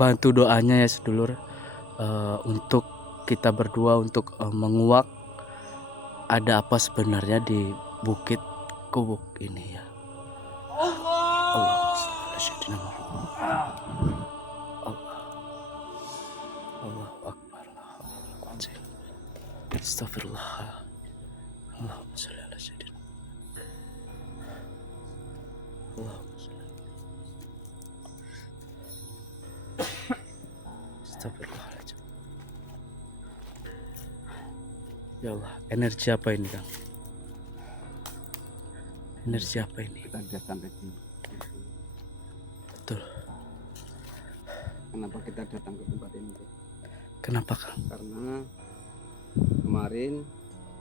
bantu doanya ya sedulur, untuk kita berdua untuk menguak ada apa sebenarnya di Bukit Kubuk ini ya. Allahu Akbar. Astagfirullah. Allahumma sholli ala sayyidina. Allahumma sholli. Astagfirullahaladzim. Ya Allah, energi apa ini, Kang? Energi apa ini? Kita sudah sampai di Betul. Kenapa kita datang ke tempat ini? Kenapa, Kang? Karena kemarin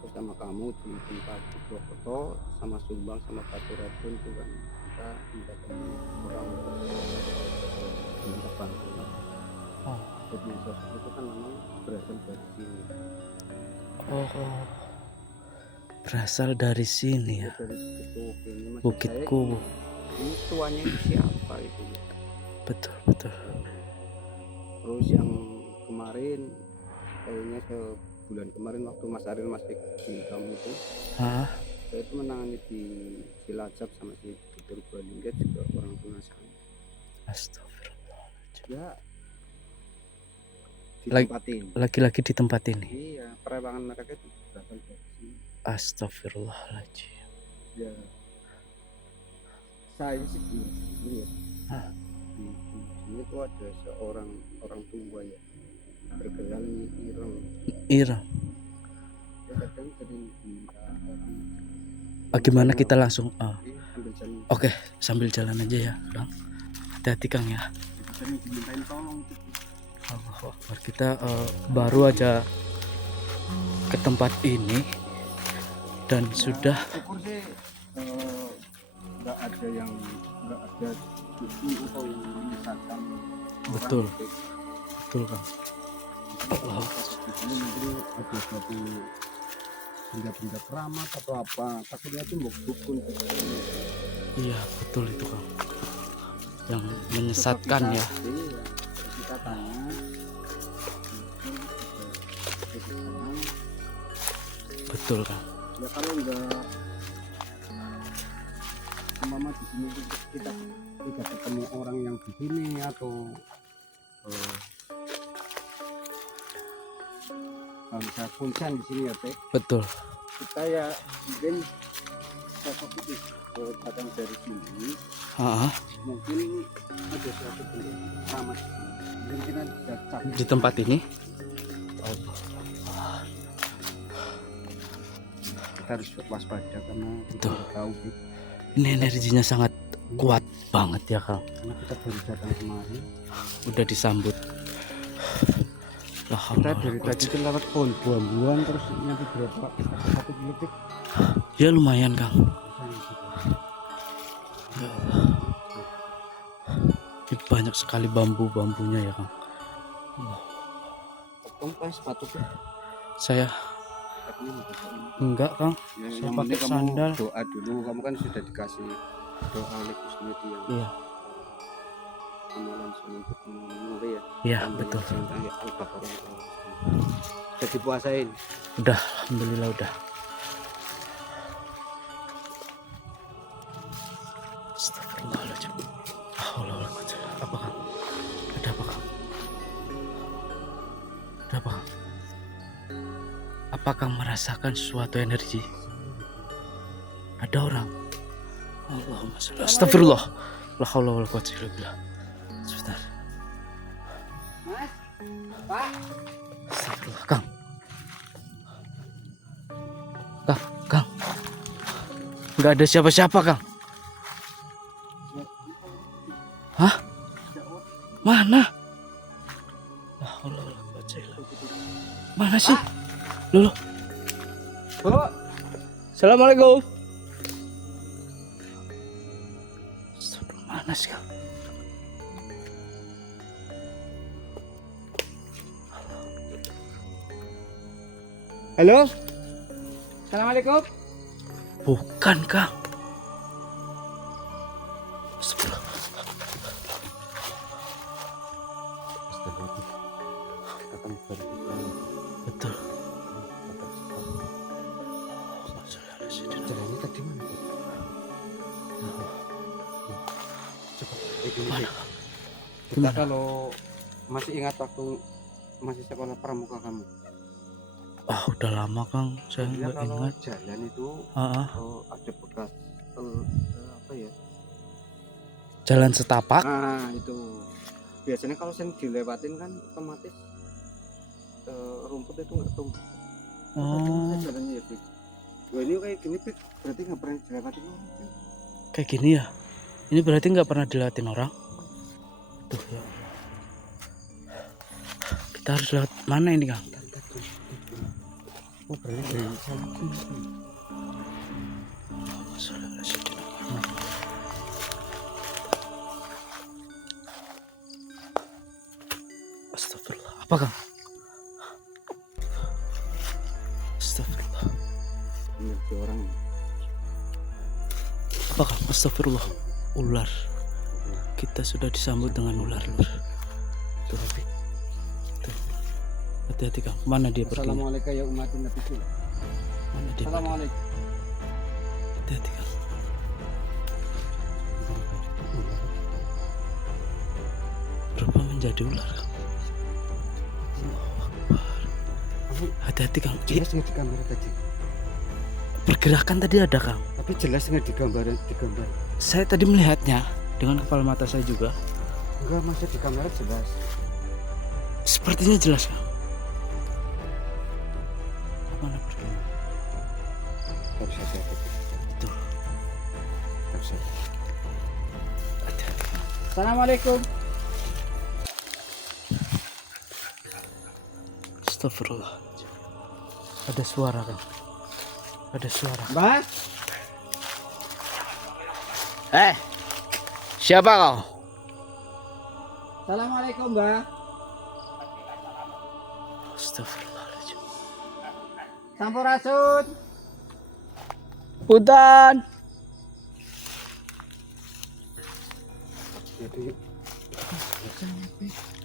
bersama kamu di tempat di Purwokerto sama Sumbang sama Paturatun itu kan kita mendatangi orang minta bantuan. Oh. Jadi sosok itu kan memang berasal dari sini. Oh. Berasal dari sini ya. Dari ini, Bukit Kubuk. Ini tuanya itu siapa itu? Betul, betul. Terus yang kemarin kayaknya bulan kemarin waktu Mas Ariel masih di kamu itu, Hah? saya itu menangani di Cilacap sama si Purbalingga juga orang penasaran. Astagfirullah. Ya ditempatin. Lagi-lagi di tempat ini. Iya, perewangan mereka itu berasal dari sini. Astagfirullahaladzim. Ya, saya sih lihat di sini tuh ada seorang orang tua ya bergerak ireng. Ireng. Ya, kadang sering minta orang. Bagaimana kita langsung? Sambil jalan. Oke, sambil jalan aja ya, Kang. Hati-hati, Kang ya. Sering dimintain tolong. Allahu Akbar. Kita baru aja ke tempat ini dan sudah. Syukur sih nggak ada bukti atau yang menyesatkan. Betul, betul, Kang. Allah. Di sini mungkin ada suatu benda-benda keramat atau apa, takutnya itu mau dukun. Iya, betul itu, Kang. Yang menyesatkan ya. Iya, kita tanya. Betul, Kang. Ya kalau enggak mama di sini kita tidak ketemu orang yang di sini atau kalau misalnya kuncian di sini ya Teh, Betul. kita ya mungkin sosok itu datang dari sini, mungkin ada suatu bentuk ramah di sini. Mungkin kita datang Di tempat ini. kita harus waspada karena kita Betul. nggak tahu sih. Ini energinya sangat kuat banget ya, Kang. Karena kita baru datang kemarin. Udah disambut. Kita dari tadi itu lewat pohon buah-buahan terus nyampe berapa? 1 detik. Ya lumayan, Kang. Ya Allah. Ini banyak sekali bambu-bambunya ya, Kang. Kompas sepatu tuh. Saya enggak, Kang. Ya, Saya yang pakai penting kamu sandal. doa dulu. Kamu kan sudah dikasih doa oleh Gusti yang Iya. amalan sunan Kudus ya. Iya, betul. Al-Baqarah. Jadi puasain. Udah, alhamdulillah udah. Astagfirullahaladzim. Apa, Kang? Ada apa, Kang? Ada apa, Kang? Apakah merasakan suatu energi? Ada orang. Allahumma sholli. Astagfirullah. La haula wala quwwata illa billah. Sebentar. Mas, Pak. Astagfirullah, Kang. Kang. Enggak ada siapa-siapa, Kang. Hah? Mana? La haula wala quwwata illa billah. Mana sih? Loh. Bu. Assalamualaikum. Mana sih, Kang? Halo. Assalamualaikum. Bukan, Kang. Astagfirullah. datang dari Betul. jalannya tadi mana? Coba gini, Mana? kita Gimana? kalau masih ingat waktu masih sekolah pramuka kamu, Udah lama Kang, saya dia nggak kalau ingat. jalan itu ada bekas apa ya, Jalan setapak. itu biasanya kalau sering dilewatin kan otomatis rumput itu nggak tumbuh. Oh, Jalannya ya Pik. Wah, ini kayak gini Pik, berarti nggak pernah dilewatin orang, Pik. kayak gini ya. Ini berarti nggak pernah dilatih orang. Tuh ya. Kita harus lewat mana ini Kang? Oh, berarti dari sana sini. Astagfirullah. Apa Kang? Astagfirullah. Ini ada orang. Apa Kang? Astagfirullah. Ular. Kita sudah disambut dengan ular, Lur. Tuh, Pik. Tuh. Hati-hati Kang. Mana dia pergi? Assalamualaikum ya umat Nabi. Mana dia? Assalamualaikum. Hati-hati Kang. Berubah menjadi ular Kang. Allahu Akbar. Hati-hati Kang. Jelas nggak di kamera tadi? Pergerakan tadi ada Kang. Tapi jelas nggak di gambar? Saya tadi melihatnya dengan kepala mata saya juga. Enggak, masa di kamera jelas. Sepertinya jelas Kang. Mana pergi? Harus hati-hati. Betul. Harus hati-hati. Hati-hati Kang. Assalamualaikum. Astagfirullah. Ada suara Kang. Ada suara. Mbak. Siapa kau? Assalamualaikum, Mbak. Astagfirullahaladzim. Sampurasun. Hutan.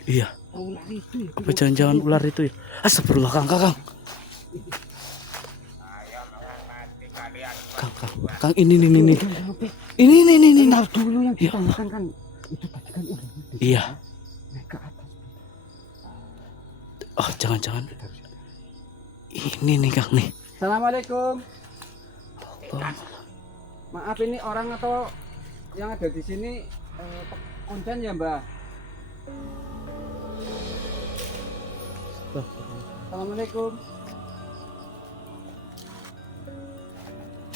Iya. Ular itu ya. Apa jangan-jangan ular itu ya? Astagfirullah Kang. Kang, ini. Ini. Nah, dulu yang Ya Allah. ditanyakan kan itu tadi kan ular itu. Iya. Naik ke atas. Oh, jangan-jangan ini nih Kang nih. Assalamualaikum. Allah. Maaf, ini orang atau yang ada di sini konsen ya, Mbak? Assalamualaikum.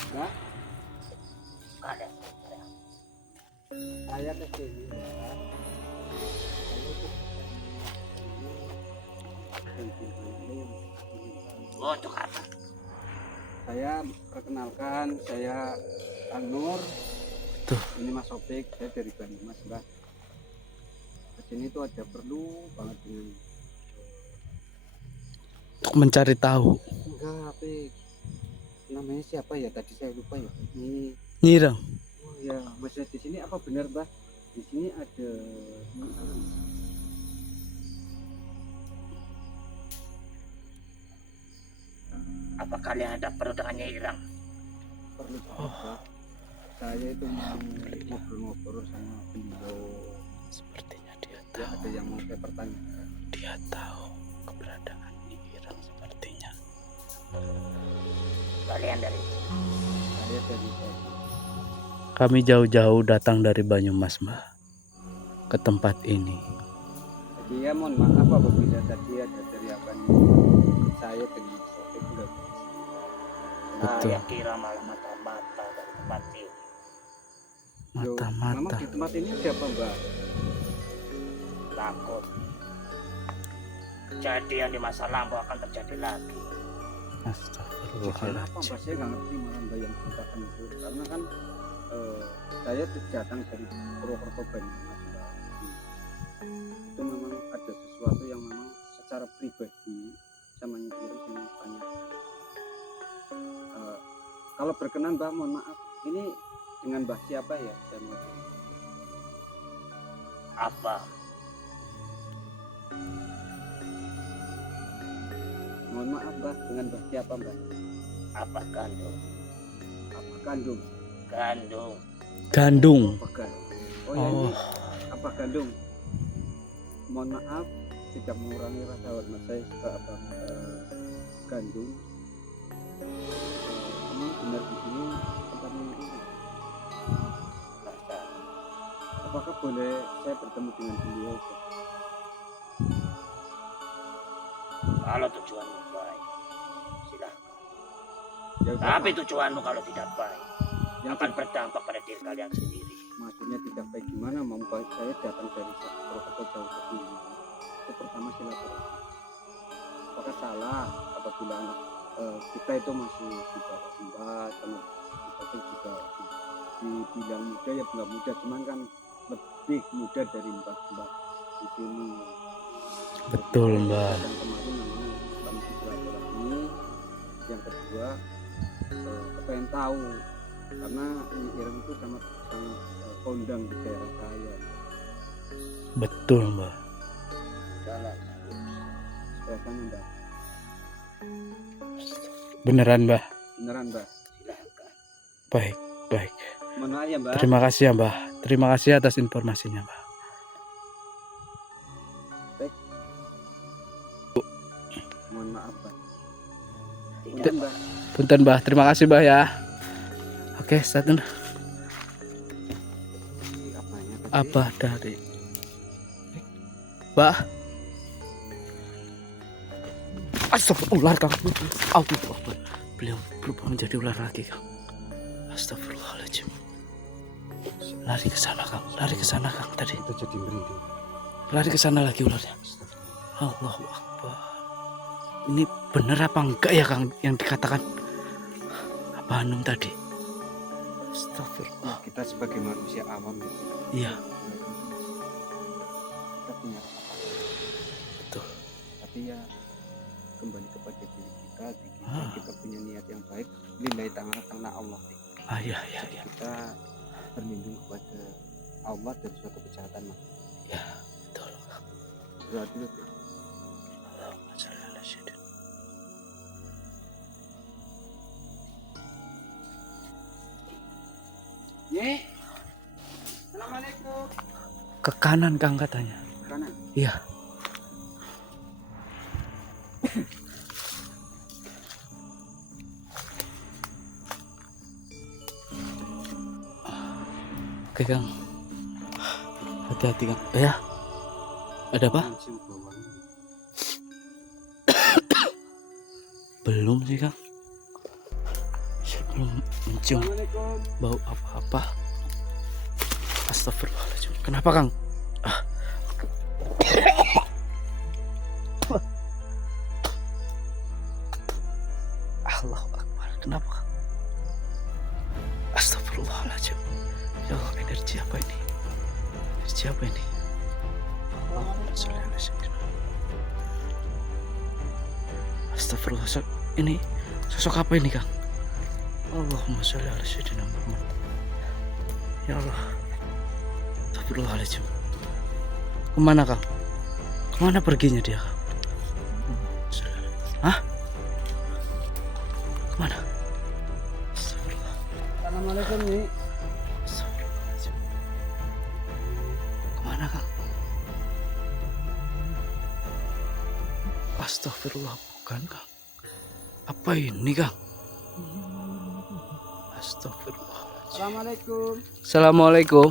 Mbak? Saya ke sini, Mbak. Oh, untuk apa? Saya perkenalkan, saya Anur. Tuh. Ini Mas Opik, saya dari Banyumas, Mbak. Kesini tuh ada perlu banget dengan Untuk mencari tahu. enggak, Pik. Namanya siapa ya? Tadi saya lupa ya. Ini Nyirang. oh ya, Mas di sini apa benar, Mbak? Di sini ada Apa kalian ada perlu dengan Nyirang? perlu banget, Mbak. Saya itu mau ngobrol-ngobrol sama beliau. Sepertinya dia Ya, tahu. ada yang mau saya pertanyakan. Dia tahu keberadaan Nyirang sepertinya. Kalian dari Saya dari Kami jauh-jauh datang dari Banyumas, Mbak, ke tempat ini. Jadi ya mohon maaf apabila tadi ada teriakan saya dengan Opik enggak. Betul. saya kira malah mata-mata dari tempat ini. Memang Mata-mata. di tempat ini ada apa, Mbak? Takut kejadian di masa lampau akan terjadi lagi. Kejadian apa, Astagfirullahaladzim. Mbak? Saya nggak ngerti malah Mbak yang ceritakan itu. Karena kan saya datang dari Purwokerto Banyumas, Mbak. Itu memang ada sesuatu yang memang secara pribadi sama Nyiro saya mau tanya. Kalau berkenan, Mbak, mohon maaf. Ini dengan Mbah siapa ya? Saya mau tanya. Apa Mohon maaf Mbah, dengan Mbah siapa Mbah? Apa Gandung? Apa Gandung? Gandung. Gandung. Apa Gandung? Oh ya ini apa Gandung? Mohon maaf tidak mengurangi rasa hormat saya ke apa Gandung. Memang benar di sini tempatnya ini. Masa Apakah boleh saya bertemu dengan beliau? Pak? kalau tujuanmu baik, silahkan. Ya udah, Tapi Pak. tujuanmu kalau tidak baik, Yang akan berdampak pada diri kalian sendiri. maksudnya tidak baik gimana? Mau saya datang dari Purwokerto jauh ke sini. Itu pertama silaturahmi. Apakah salah apabila anak kita itu masih di bawah Mbak sama kita juga dibilang muda ya nggak muda, cuman kan lebih muda dari mbah-mbah di sini. Betul, Mbah. Dan kemarin memang kami silaturahmi. Yang kedua, pengen tahu karena ini Ireng itu sangat kondang di daerah saya. Betul, Mbah. Jalan. Biasanya Mbak, Beneran, Mbah. beneran Mbak. Silahkan. Baik, baik. Mohon maaf ya Mbak. Terima kasih ya, Mbah. Terima kasih atas informasinya, Mbah. Mohon maaf Mbak. Tidak, Mbak. Punten, Mbah. Terima kasih, Mbah ya. Oke, satu. Apanya tadi? Apa dari Mbah? Astagfirullah, Kang. Allah, beliau berubah menjadi ular lagi, Kang. Astagfirullahaladzim. Lari ke sana, Kang. Lari ke sana, Kang. Tadi Itu jadi merinding. lari ke sana lagi ularnya. Allahu Akbar. Ini benar apa enggak ya, Kang, yang dikatakan apa Hanum tadi? Astagfirullah. Kita sebagai manusia awam gitu, Iya, kita punya kesalahan. betul. Tapi ya kembali kepada diri kita, Ah. kita punya niat yang baik. Lillahi ta'ala karena Allah. Ah, iya, iya, iya. Kita berlindung kepada Allah dari suatu kejahatan. Ya, betul. Berarti itu Allahumma shalli ala sayyidina. Ye. Assalamualaikum. Ke kanan, Kang, katanya. Kanan. Iya. Oke, Kang. Hati-hati, Kang. Ya. Ada apa? Mencium bawang. Belum sih, Kang. Saya belum mencium Assalamualaikum. bau apa-apa. Astagfirullahaladzim. Kenapa, Kang? Ah. Allahu Akbar. Kenapa, Kang? Astagfirullahaladzim. Ya Allah, energi apa ini? Energi apa ini? Allahumma sholli ala sayyidina. Astagfirullah. Ini sosok apa ini, Kang? Allahumma sholli ala sayyidina Muhammad. Ya Allah. Astagfirullahaladzim. Kemana, Kang? Kemana perginya dia, Kang? Hah? Kemana? Astagfirullah. Assalamualaikum nih. Astagfirullahaladzim. Kemana, Kang? Astagfirullah, bukan, Kang. Apa ini, Kang? Astagfirullahaladzim. Assalamualaikum. Assalamualaikum.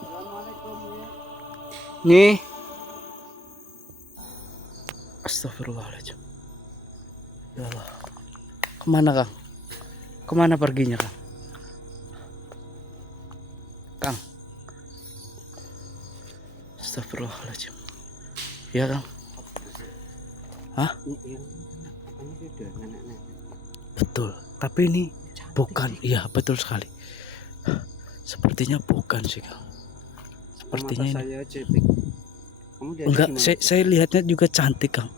Assalamualaikum nih. Nih. Astagfirullahaladzim. Ya Allah. Kemana, Kang? Kemana perginya, Kang? Kang. Astagfirullahaladzim. Ya, Kang. Hah? Ini sudah nenek-nenek. Betul. Tapi ini bukan. Iya, betul sekali. Sepertinya bukan sih, Kang. Sepertinya Mata ini. saya aja, Bik. Kamu lihat Enggak, gimana? saya lihatnya juga cantik, Kang.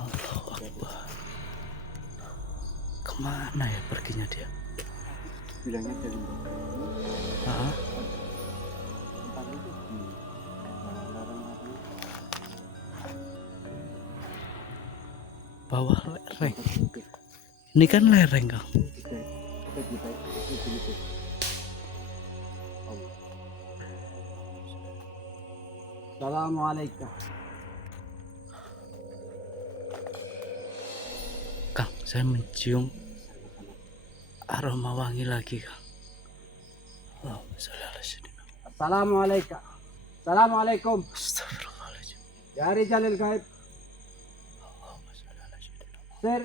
Allahu Akbar. Kemana ya perginya dia? Bilangnya dari Mbak. Ah, Tempat itu di larang apa? bawah lereng. Tempat itu. Ini kan lereng, Kang. Kita itu. Assalamualaikum. Kang, saya mencium aroma wangi lagi, Kang. Allahumma sholli ala sayyidina. Assalamualaikum. Assalamualaikum. Astagfirullahaladzim. Ya Rijalil Gaib. Allahumma sholli ala sayyidina. Sir,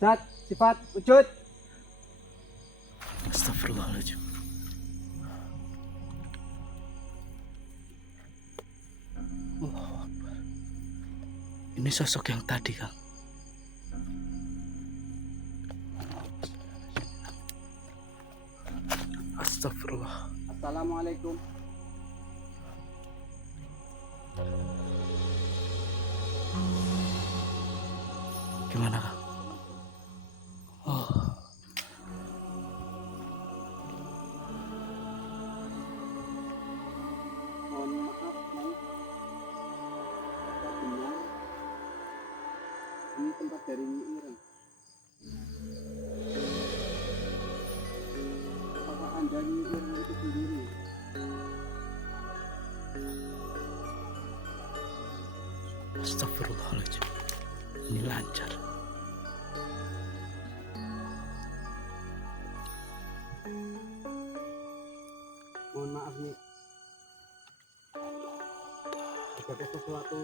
zat, sifat, wujud. Astagfirullahaladzim. Allahu Akbar. Ini sosok yang tadi, Kang. Astagfirullah. Assalamualaikum. Gimana, Kang? Oh, Mohon maaf, Nyai. Apa benar? Ini tempat dari Nyi Ireng. Apakah Anda Nyi Ireng itu sendiri? astagfirullahaladzim. Ini lancar. Mohon maaf nih. Ada sesuatu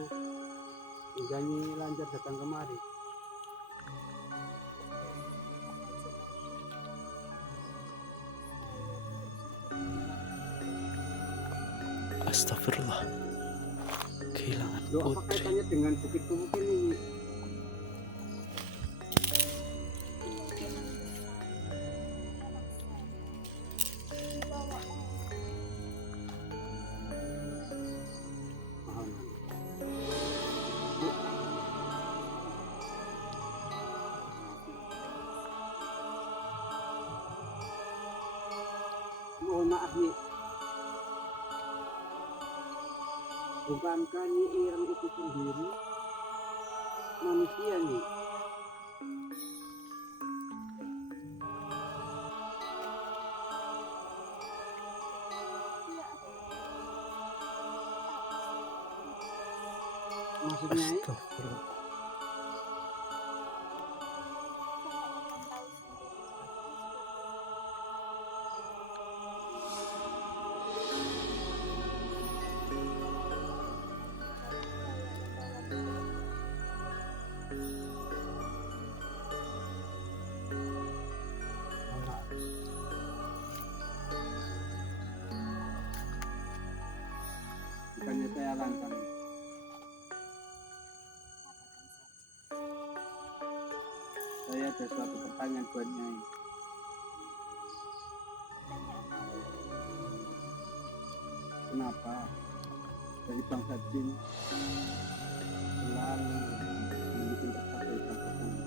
hingga Nyi lancar datang kemari. Astagfirullah. Kehilangan Loh, apa putri. kaitannya dengan Bukit Tumukil ini? Paham. Bu, mohon maaf nih. Bukankah Nyi Ireng itu sendiri manusia nih? Maksudnya Astagfirullah. bukannya saya lantang. Saya ada suatu pertanyaan buat Nyai. Kenapa dari bangsa jin selalu membuat resah dari bangsa kami?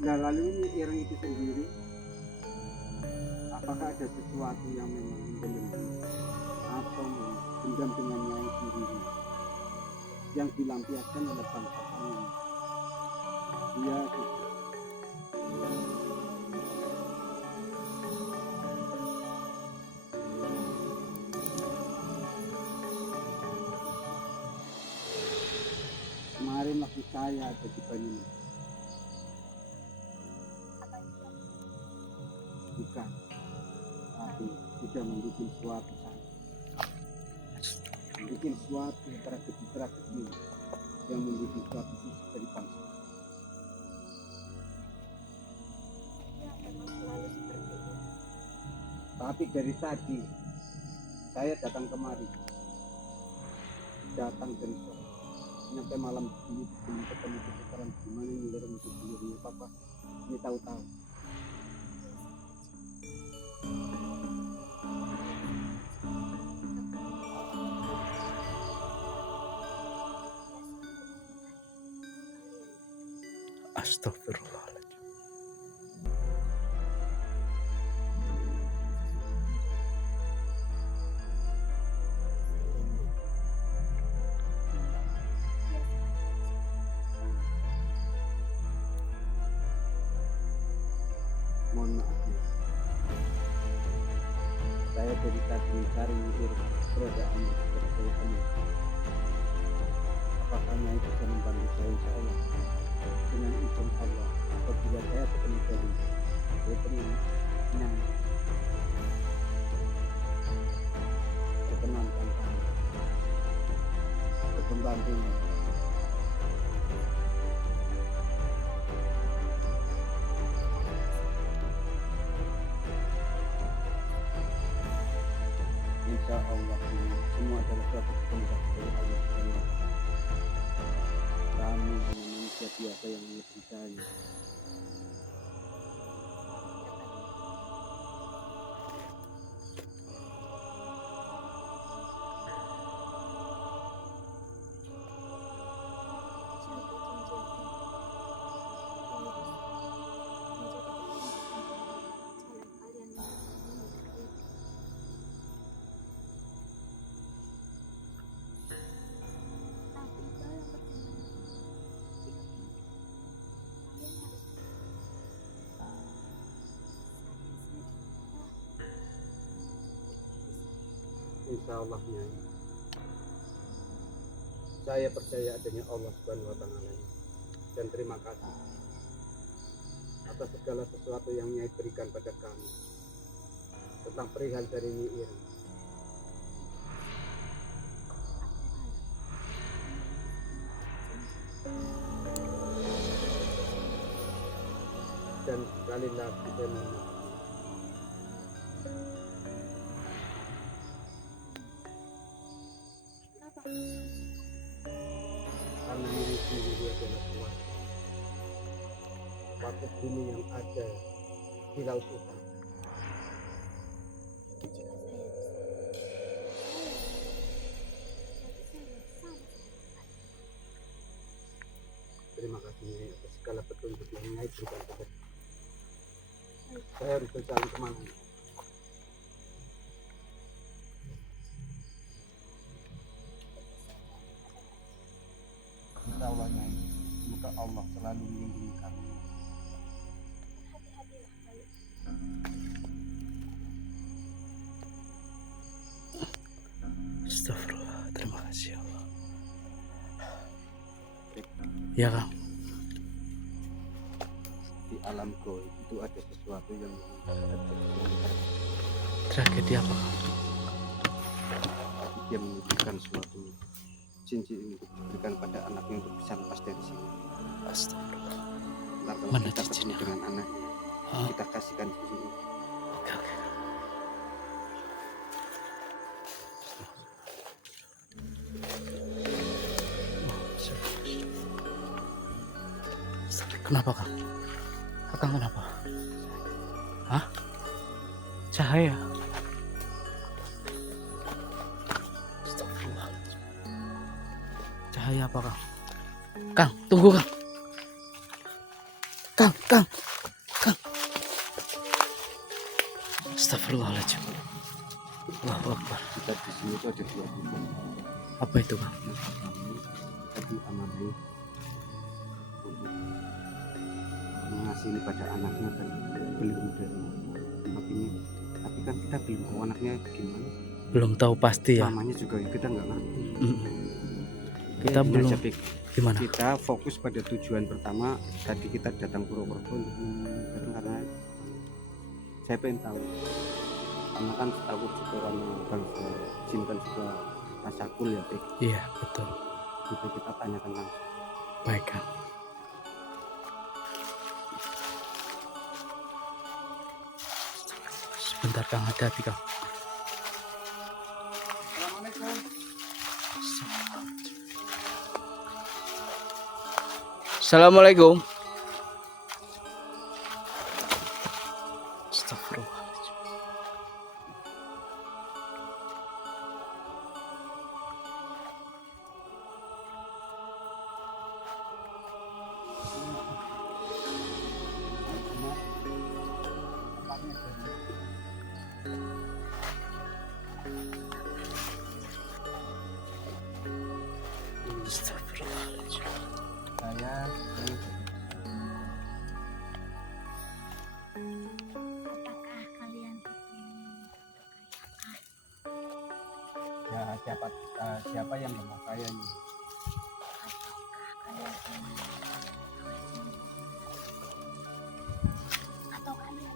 Nah, lalu ini Ireng itu sendiri, apakah ada sesuatu yang memang mendendam atau dendam dengan Nyai sendiri yang dilampiaskan oleh bangsa kami? Dia kemarin waktu saya ada di Banyumas, bukan, tapi sudah membuat suatu membuat suatu tragedi yang membuat suatu sisi dari bangsa. Tapi dari tadi saya datang kemari, datang dari sore, sampai malam ini belum ketemu sekarang gimana ini Ireng itu sendiri apa ini tahu-tahu. Astagfirullahaladzim. Mohon maaf ya. Saya dari tadi mencari keberadaan saya penuh. Apakah Nyai bisa membantu saya insya Allah dengan izin Allah apabila saya ketemu dari Nyai berkenan tanpa berkembangnya. Insya Allah semua adalah suatu kehendak dari Allah Subhanahu wa Ta'ala. Kami hanya manusia biasa yang mengerjakannya. Insya Allah Nyai, saya percaya adanya Allah Subhanahu wa Ta'ala dan terima kasih atas segala sesuatu yang Nyai berikan pada kami tentang perihal dari Nyi Ireng. Dan sekali lagi saya mohon maaf. Karena Nyai sendiri adalah kuat. Waktu bumi yang ada di laut utara. Terima kasih Nyai atas segala petunjuk yang Nyai berikan kepada saya. Saya harus berjalan kemana? Insya Allah Nyai, semoga Allah selalu melindungi kami. Astagfirullah. Terima kasih Allah. Ya Kang. Di alam goib itu ada sesuatu yang Tragedi apa Kang? dia memberikan suatu cincin untuk diberikan pada anaknya untuk bisa lepas dari sini. Astagfirullah. Nah, kalau Mana kita cincinnya? ketemu dengan anaknya, Hah? kita kasihkan cincin. Oke, oke. Kenapa Kang? Kang kenapa? Hah? Cahaya? Astagfirullahaladzim. Cahaya apa Kang? Kang, tunggu Kang. Kang. Astagfirullahaladzim. Allahu Akbar. Kita di sini itu ada dua buku. Apa itu Kang? Tadi amanai untuk mengasih ini pada anaknya kan belum dari tapi kan kita belum tahu anaknya gimana. Belum tahu pasti ya. Namanya juga kita nggak ngerti. Kita Gini belum aja, Pik. gimana? Kita fokus pada tujuan pertama. Tadi kita datang Purwokerto karena saya pengen tahu, karena kan setahu juga karena bangsa jin kan juga tasakul ya, Pik. Iya betul. Itu kita tanyakan langsung. Baik Kang. Sebentar Kang, hati-hati Kang. Assalamualaikum. Astagfirullahaladzim. Astagfirullahaladzim. Saya Apakah kalian ya siapa yang memakai ini? atau kalian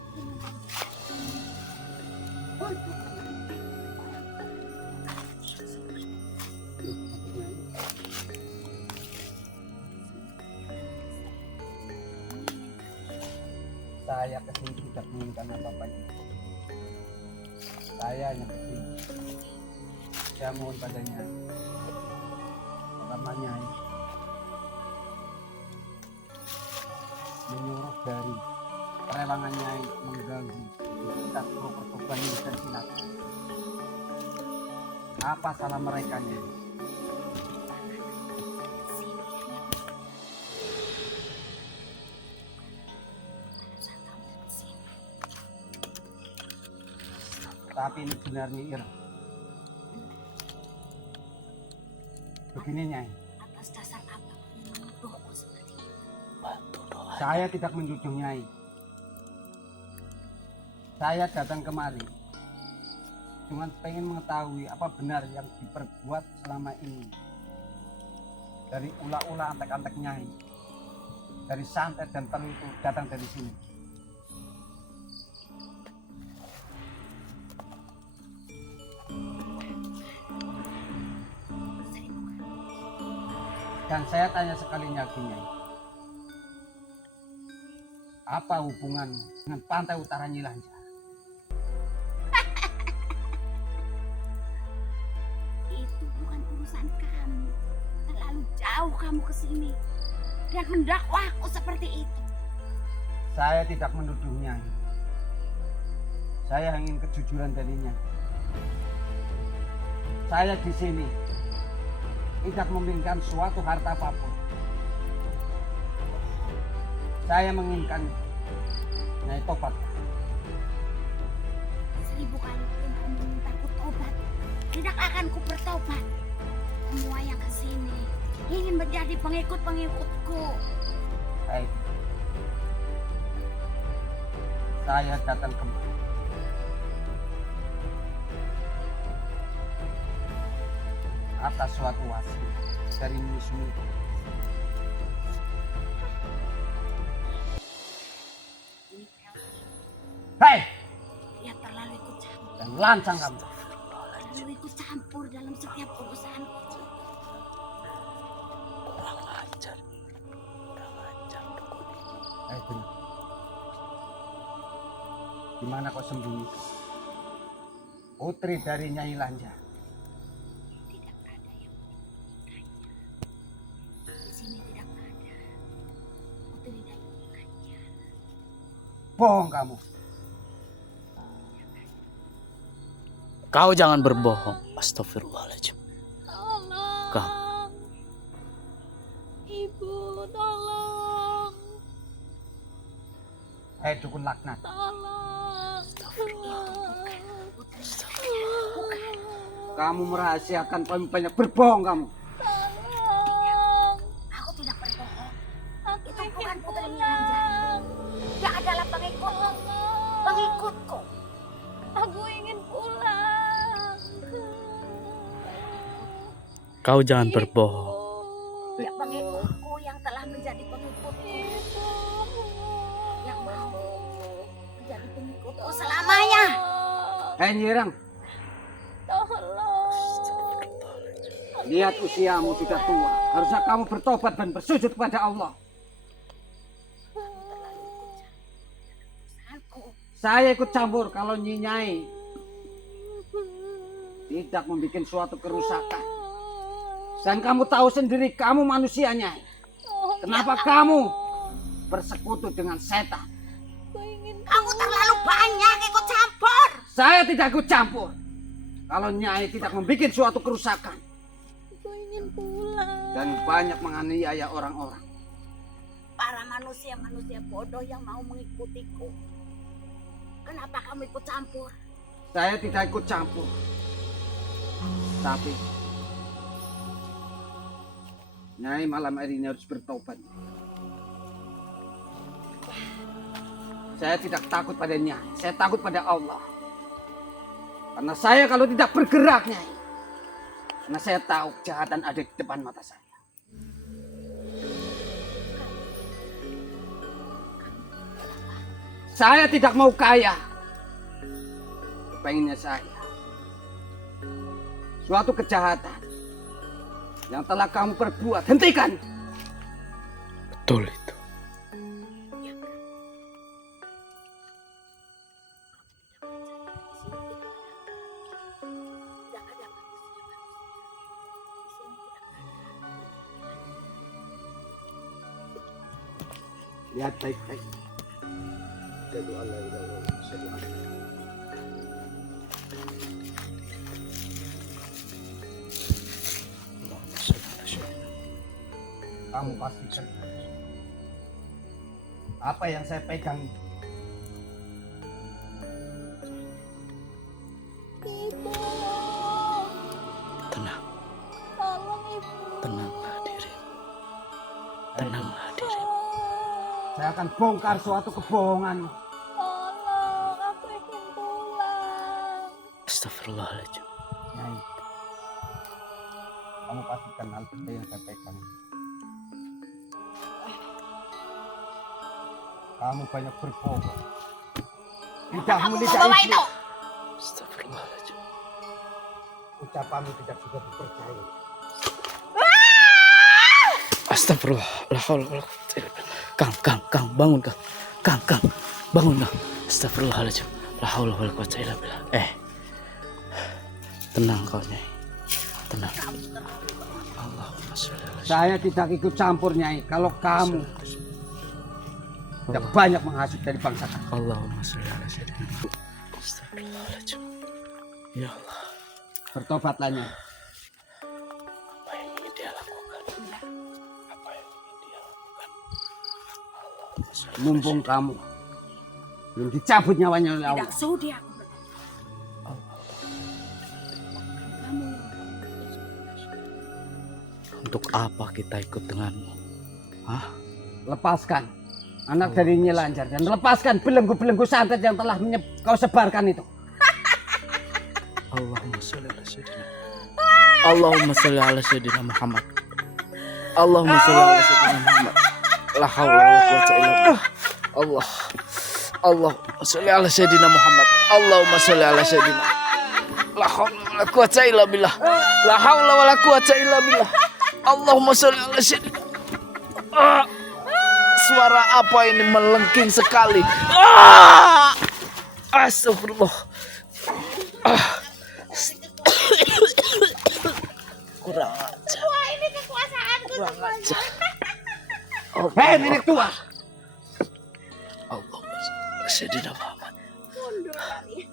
Saya kesini tidak menginginkan apa-apa. Saya hanya kesini. Saya mohon padanya, pertamanya menyuruh dari kerewangannya mengganggu kita Purwokerto Banyumas dan Silat. Apa salah mereka nya? Tapi ini benarnya Ira. Begini Nyai, atas dasar apa menuduhku seperti itu? Bantu doa. saya tidak menjunjung Nyai. Saya datang kemari cuma pengen mengetahui apa benar yang diperbuat selama ini dari ulah-ulah antek-antek Nyai, dari santet dan tertentu datang dari sini. Dan saya tanya sekali lagi Nyai, apa hubungan dengan pantai utara Nyilanja? Itu bukan urusan kamu. Terlalu jauh kamu ke sini dan mendakwaku seperti itu. Saya tidak menuduhnya. Saya ingin kejujuran darinya. Saya di sini tidak menginginkan suatu harta apapun. Saya menginginkan Nyai tobat. 1000 kali pun kamu mintaku tobat, tidak akan ku bertobat. Semua yang kesini ingin menjadi pengikut-pengikutku. Baik. Saya datang kemari atas suatu wasiat dari musuh. Ini kamu, Hei, dia terlalu ikut campur. dan lancang kamu. Terlalu ikut campur dalam setiap urusan. Kurang ajar. Kurang ajar dukun ini. Benar. Di mana kau sembunyi? Putri dari Nyai Lanja. Tidak ada yang menyembunyikannya. Di sini tidak ada putri dan Nyilanja. Bohong kamu. Kau jangan berbohong. Astagfirullahaladzim. Tolong. Kau. Ibu, tolong. Hei dukun laknat. Tolong. Kamu merahasiakan kami banyak berbohong kamu. Tolong. Aku tidak berbohong. Itu bukan putri Nyilanja. Dia adalah pengikutku. Aku ingin pulang. Kau jangan berbohong. Ya, pengikutku yang telah menjadi pengikutku. Yang mau menjadi pengikutku selamanya. Hei Nyirang, lihat usiamu sudah tua. Harusnya kamu bertobat dan bersujud kepada Allah. Saya ikut campur kalau Nyai tidak membuat suatu kerusakan. Dan kamu tahu sendiri kamu manusianya. Kenapa kamu bersekutu dengan setan? Kamu terlalu banyak ikut campur. Saya tidak ikut campur. Kalau Nyai tidak membuat suatu kerusakan. Aku ingin pulang. Dan banyak menganiaya orang-orang. Para manusia-manusia bodoh yang mau mengikutiku. Kenapa kamu ikut campur? Saya tidak ikut campur. Tapi Nyai malam hari ini harus bertobat. Saya tidak takut pada Nyai, saya takut pada Allah. Karena saya kalau tidak bergerak Nyai, karena saya tahu kejahatan ada di depan mata saya. Saya tidak mau kaya. Pengennya saya suatu kejahatan yang telah kamu perbuat, hentikan. Betul itu. Lihat baik-baik. Jadi Allah itu kamu pastikan apa yang saya pegang itu. Ibu, Tenang, tolong ibu. tenanglah dirimu. Tenanglah dirimu. Saya akan bongkar suatu kebohongan. Tolong, aku ingin pulang. Astagfirullahaladzim. Nyai, kamu pastikan hal seperti yang saya pegang. Kamu banyak berbohong. Lidahmu lidah Bawa iblis. itu. Astagfirullahaladzim. Ucapanmu tidak bisa dipercaya. Astagfirullah. La haula wala quwwata illa billah. Kang, bangun Kang. Kang, bangun Kang. Astagfirullahaladzim. La haula wala quwwata illa billah. Tenang kau Nyai. Tenang. Allahumma sholli ala Saya tidak ikut campur Nyai. Kalau kamu tidak banyak menghasut dari bangsa kami. Allahumma sholli ala sayyidina. Astagfirullahaladzim. Ya Allah, Bertobatlah Nyai. apa yang ingin dia lakukan? Apa yang ingin dia lakukan? Allahumma sholli ala Mumpung kamu belum dicabut nyawanya oleh Tidak Allah. sudi aku. Kamu Untuk apa kita ikut denganmu? Hah? Lepaskan anak dari Nyi Lancar dan lepaskan belenggu-belenggu santet yang telah kau sebarkan itu. Allahumma sholli ala sayyidina. Allahumma sholli ala sayyidina Muhammad. Allahumma sholli ala sayyidina Muhammad. La haula wala quwwata illa billah. Allahumma sholli ala sayyidina Muhammad. Allahumma sholli ala sayyidina. La haula wala quwwata illa billah. La haula wala quwwata illa billah. Allahumma sholli ala sayyidina. Suara apa ini melengking sekali? Astagfirullah. Kurang ajar. Wah, ini kekuasaanku Kurang semuanya. ajar. Hei nenek tua, Allahumma Sayyidina Muhammad. Mundur kalian.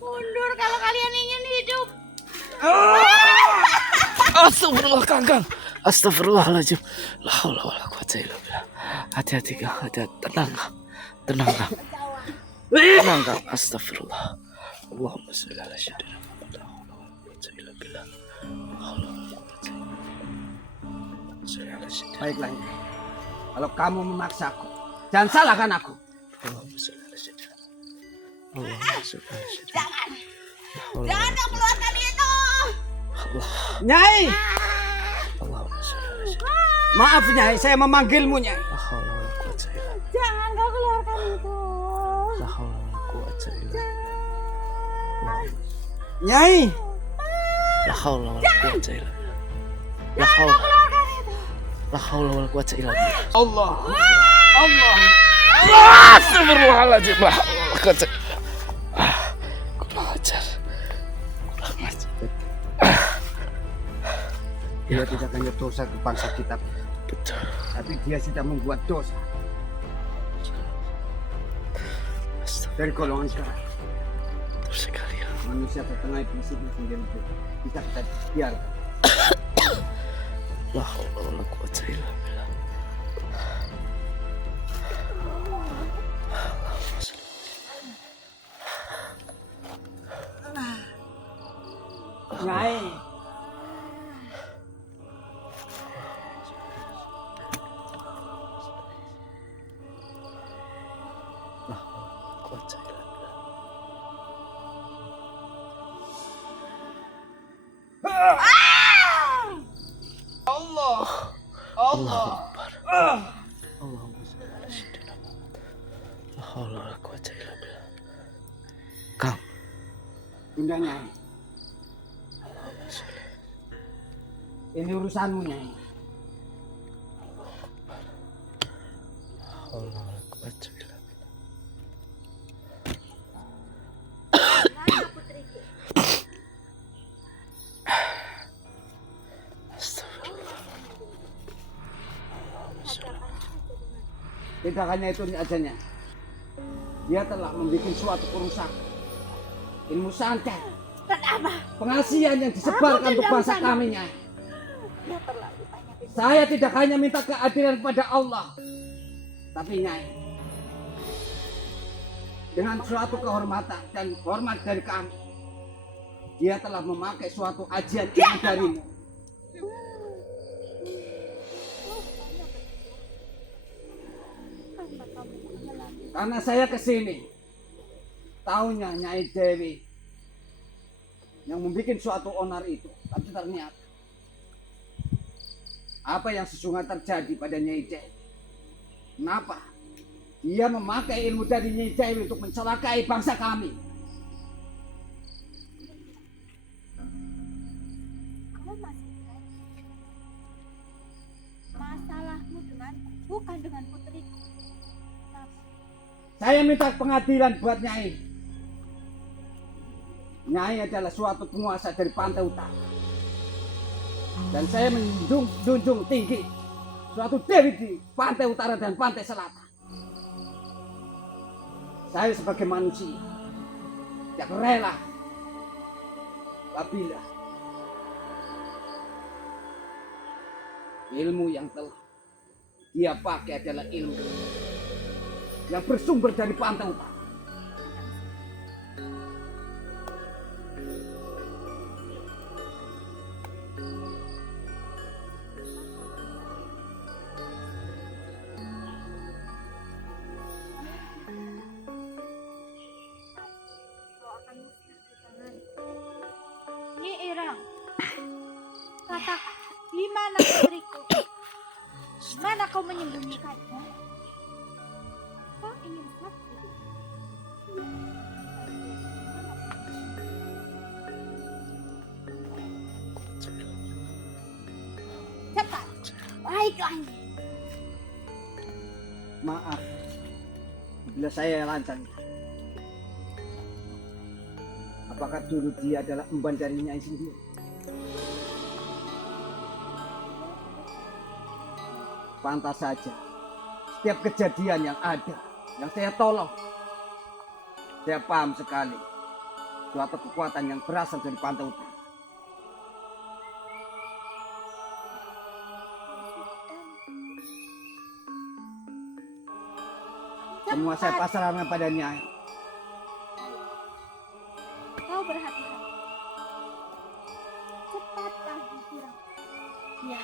Mundur kalau kalian ingin hidup. Astagfirullah Kang. Astagfirullahaladzim. La haula wala quwwata illa billah. Hati-hati Kang, hati-hati. Tenang Kang. Tenang Kang. Astagfirullah. Allahumma sholli ala sayyidina Muhammad. La haula wala quwwata illa billah. La haula wala quwwata illa billah. Sholli ala sayyidina. baiklah Nyai. Kalau kamu memaksaku, jangan salahkan aku. Allahumma sholli ala sayyidina. Allahumma sholli ala sayyidina. Jangan. La haula Jangan wala dong keluarkan itu. Allah. Nyai, Allahumma sholli ala sayyidina. maaf Nyai, saya memanggilmu Nyai. La haula wala quwwata illa billah. Jangan kau keluarkan itu. La haula wala quwwata illa billah. Nyai, La haula wala quwwata illa billah. La haula. La haula wala quwwata illa billah. Allah, Allah. Astagfirullahaladzim. La haula wala quwwata. Kurang ajar. Dia tidak hanya dosa ke bangsa kita, Betul. tapi dia sudah membuat dosa dari golongan sekarang. Betul sekali ya. Manusia terkena iblis itu sendiri bisa kita biarkan. La haula wala quwwata illa billah. Nyai, Allahu Allah. Akbar. Allahumma sholli ala sayyidina Muhammad. La haula wala quwwata illa billah. Kang, Bunda Nyai, ini urusanmu Nyai. la haula wala quwwata illa billah. Mana putriku? Astagfirullah. Tidak hanya itu ajanya. Dia telah membuat suatu kerusakan. Ilmu santet, Dan apa? pengasihan yang disebarkan untuk bangsa kami Nyai. Ya terlalu banyak itu. Saya tidak hanya minta keadilan kepada Allah, tapi Nyai, dengan suatu kehormatan dan hormat dari kami, dia telah memakai suatu ajian ilmu darimu. Karena kamu mengalami Karena saya kesini, tahunya Nyai Dewi yang membuat suatu onar itu, tapi ternyata apa yang sesungguhnya terjadi pada Nyai Dewi? Kenapa dia memakai ilmu dari Nyai Dewi untuk mencelakai bangsa kami? kamu masih ingat? Masalahmu denganku, bukan dengan putriku. Kenapa? Saya minta pengadilan buat Nyai. Nyai adalah suatu penguasa dari pantai utara. Dan saya menjunjung tinggi suatu dewi di pantai utara dan pantai selatan. Saya sebagai manusia tidak rela apabila ilmu yang telah dia pakai adalah ilmu yang bersumber dari pantai utara. Kau akan musnah di tangan. Nyi Irang, katakan, di mana putriku? Di mana kau menyembunyikannya? Kau ingin saksi? Cepat, baiklah. Maaf bila saya lancang. Apakah dulu dia adalah emban dari Nyai sendiri? Pantas saja setiap kejadian yang ada yang saya tolong, saya paham sekali suatu kekuatan yang berasal dari pantai utara. Semua saya pasrahkan pada Nyai. Kau berhati-hati. Cepatlah dikirang. Ya.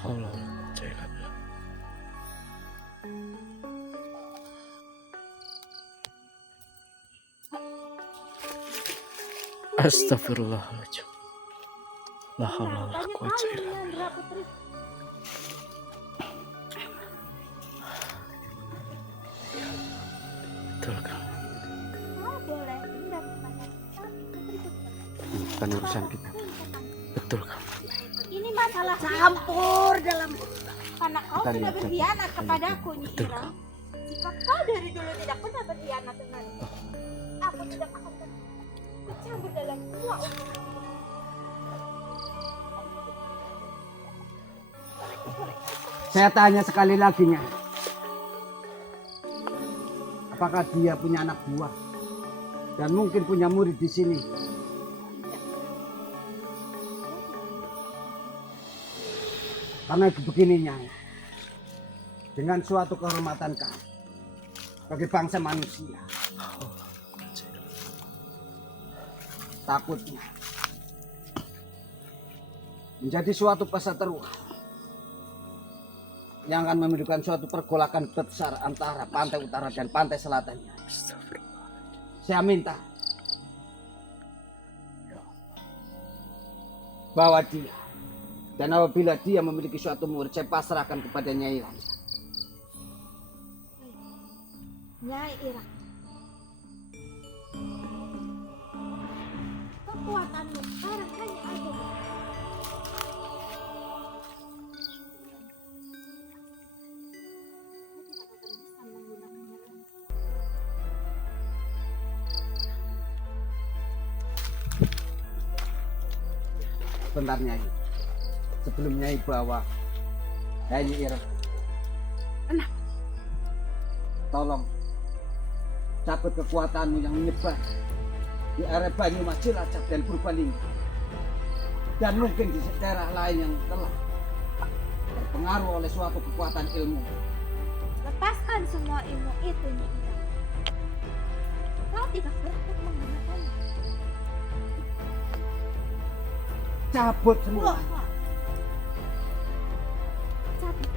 Haula wala quwwata illa billah. Astagfirullahaladzim. La haula wala quwwata illa billah. Betul kan? Kau boleh pindah ke mana, tapi putriku tidak. Bukan urusan kita. Betul kan? Ini masalah campur dalam karena kau Kita sudah lihat berkhianat kepadaku, Nyi Betul. Irang. Jika kau dari dulu tidak pernah berkhianat denganku, aku tidak akan bercampur dalam semua urusan. Saya tanya sekali lagi, Nyai. Apakah dia punya anak buah dan mungkin punya murid di sini? Karena begini, Nyai. Dengan suatu kehormatan kami sebagai bangsa manusia, takutnya menjadi suatu perseteruan yang akan menimbulkan suatu pergolakan besar antara pantai utara dan pantai selatannya. Saya minta bahwa dia, dan apabila dia memiliki suatu murid, saya pasrahkan kepada Nyai Lanjar. Nyai Ira, kekuatanmu sekarang hanya ada di Bentar Nyai, sebelum Nyai bawa Nyai Ira, tolong cabut kekuatanmu yang menyebar di area Banyumas, Cilacap dan Purbalingga, dan mungkin di daerah lain yang telah terpengaruh oleh suatu kekuatan ilmu. lepaskan semua ilmu itu, Nyai Ira. Kau tidak berhak menggunakannya. Cabut semua. Wah. Cabut.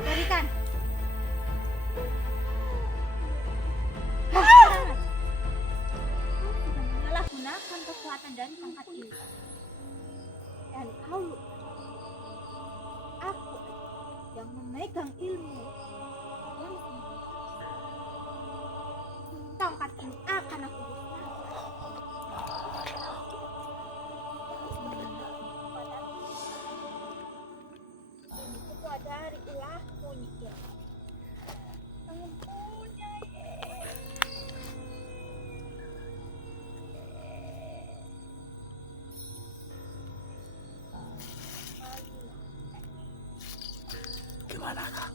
Berikan. Kau sudah menyalahgunakan kekuatan dari tongkat ini. Dan kau lupa, aku yang memegang ilmu yang tongkat ini akan aku gunakan. Dari ilahmu, Nyai. Gimana Kang?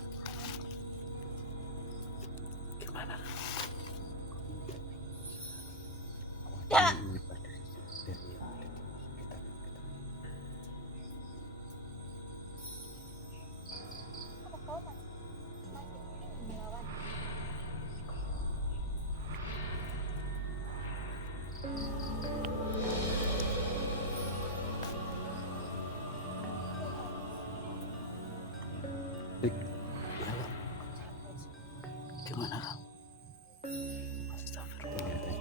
Gimana? Apa kau masih ingin melawan? Gimana Kang? Astagfirullah.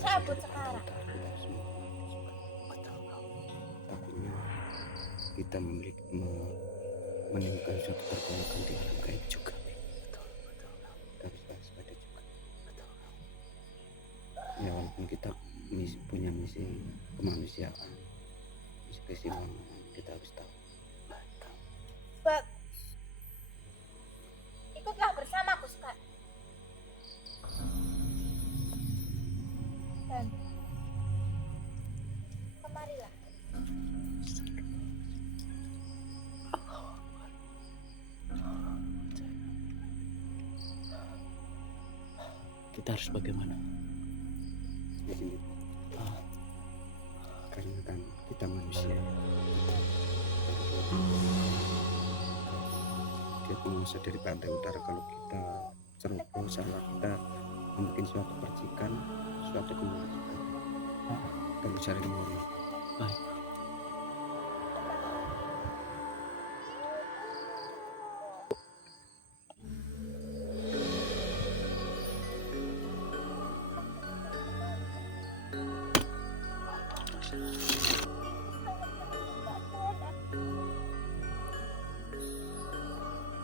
Cabut sekarang. Takutnya kita menemukan suatu pergolakan di alam gaib juga. Kita harus waspada juga. Ya walaupun kita punya misi kemanusiaan, misi kesimpulan, kita harus tahu. Bagus. Ikutlah bersamaku sekarang. Dan kemarilah. Kita harus bagaimana? Di sini karena kan kita manusia. Dia penguasa dari pantai utara. Kalau kita ceroboh salah, kita membuat suatu percikan, suatu kemajuan. Perlu cari menghormati. Baik.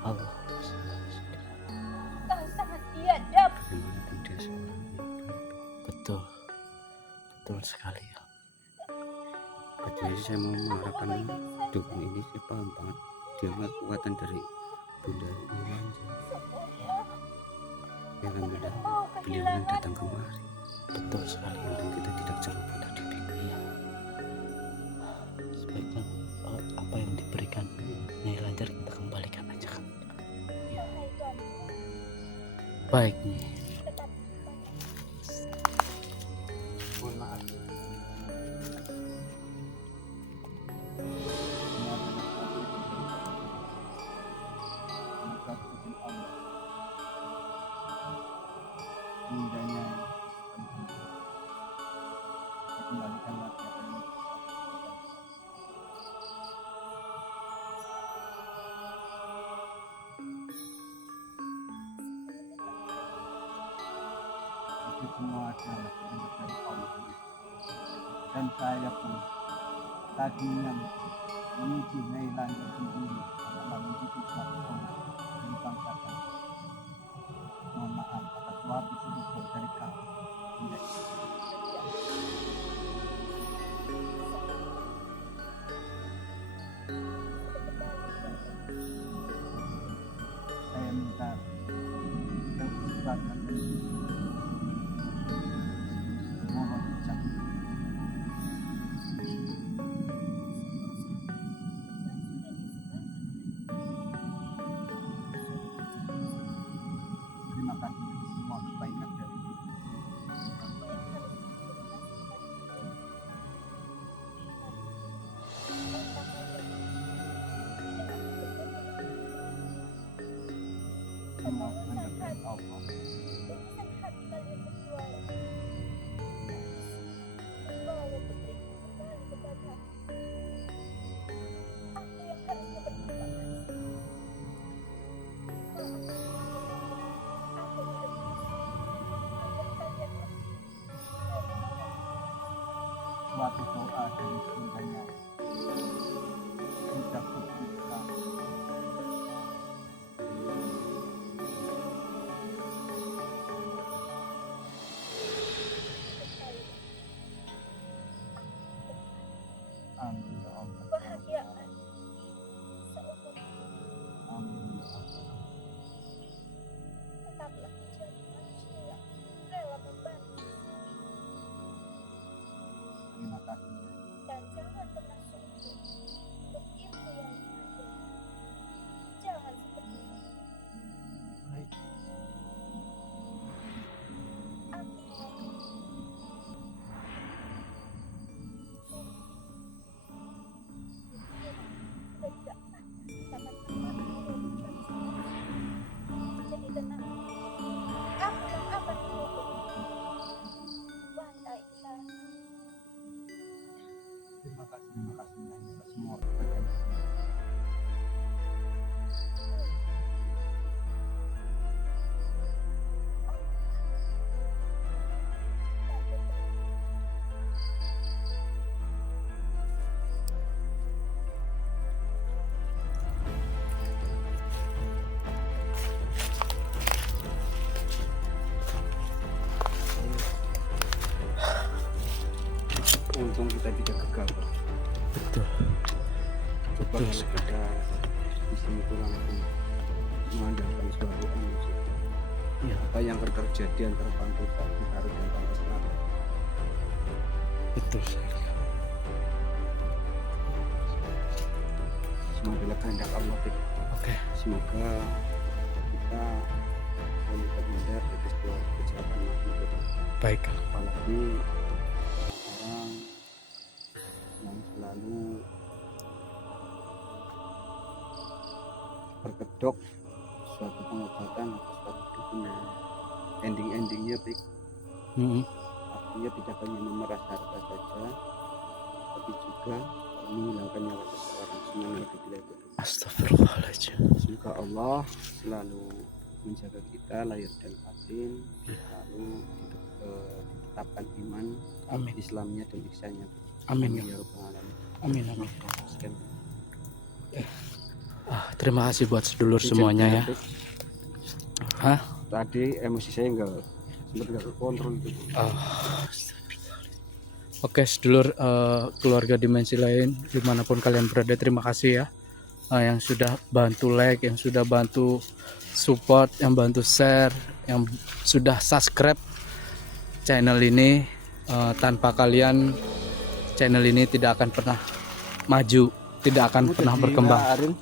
Allah. Kau sangat biadab. Bagaimanapun dia seorang ibu. Betul. Betul sekali ya. Jadi saya mau mengharapkan dukun ini, saya paham banget dia melihat kekuatan dari Bunda Lanjar. Ya alhamdulillah beliau yang datang kemari. Betul sekali. Untung kita tidak ceroboh tadi. Iya. Sebaiknya apa yang diberikan Nyai Lanjar kita kembalikan aja kan. Iya. Baik nih. Mohon maaf. semua adalah kehendak dari Allah. Dan saya pun tadinya menuju Nailan sendiri adalah menuju satu orang dari bangsa kami. Mohon maaf atas suatu sudut dari kami. Saya minta kesempatan mohon ucapkan terima kasih atas semua kebaikan dari ibu. Semua kehendak dari Allah. Suatu doa dari surganya sudah kutuliskan. Amin ya Allah. Kebahagiaan seumur Amin ya Allah. tetaplah menjadi manusia yang rela membantu Terima kasih. dan jangan pernah sungguh untuk ilmu yang ada. Jangan seperti itu. Baik. Jadi tenang. Aku yang akan menghukum. Wahai Ilahi, Terima kasih atas semua kebaikan. Untung kita tidak gegabah. Betul. Coba Betul kalau sekali. kita bisa itu langsung mengandalkan suatu emosi. Ya, Apa yang akan terjadi antara pantai utara dan pantai selatan? betul sekali. Semua adalah kehendak Allah. Oke. Semoga kita benar-benar atas dua kejahatan makhluk. Baik. Apalagi orang yang selalu berkedok suatu pengobatan atau suatu dukun yang endingnya baik, Mm-mm. artinya tidak hanya memeras harta saja, tapi juga menghilangkan nyawa seseorang. Semuanya bila itu. Astagfirullahaladzim. Semoga Allah selalu menjaga kita lahir dan batin, selalu ditetapkan iman, Amin. Islamnya dan ihsannya. Amin. Ya Rabbal Alamin. Amin, amin. Sekian. Terima kasih buat sedulur semuanya ya. Hah? Tadi emosi saya sempat nggak terkontrol itu. Oke, sedulur keluarga dimensi lain dimanapun kalian berada, terima kasih ya yang sudah bantu like, yang sudah bantu support, yang bantu share, yang sudah subscribe channel ini. Tanpa kalian channel ini tidak akan pernah maju, tidak akan pernah berkembang. Arin,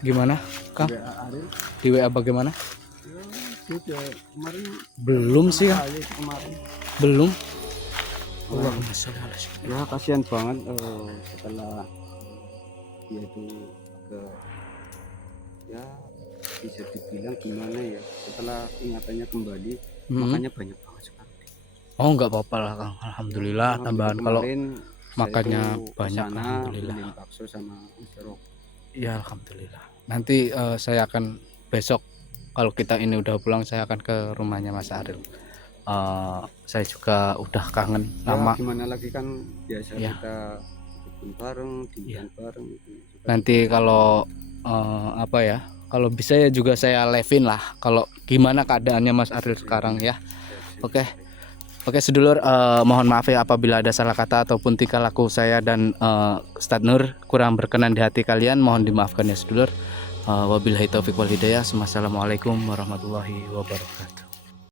Gimana, Kang? Arin, Di WA bagaimana? ya, kemarin Belum sih, Kang. kemarin. Belum. Oh, Allahumma sholli ala sayyidina. ya kasihan banget setelah dia itu ke ya bisa dibilang gimana ya, setelah ingatannya kembali makanya banyak banget sekarang. Oh, nggak apa-apa lah, Kang. Alhamdulillah, tambahan kalau Kemarin makannya saya itu banyak, kesana, alhamdulillah. beliin bakso sama Mr. Rock. ya alhamdulillah. Nanti saya akan besok kalau kita ini udah pulang, saya akan ke rumahnya Mas Aril. Saya juga udah kangen Ya, lama. gimana lagi kan biasa Ya. kita bikin bareng, dimakan bareng itu. juga Nanti kalau apa ya, kalau bisa ya juga saya live-in lah kalau gimana keadaannya Mas Ariel sekarang ya. Oke. Oke sedulur, mohon maaf ya apabila ada salah kata ataupun tingkah laku saya dan Ustadz Nur kurang berkenan di hati kalian, mohon dimaafkan ya sedulur. Wabillahi taufiq wal hidayah. Wassalamualaikum warahmatullahi wabarakatuh.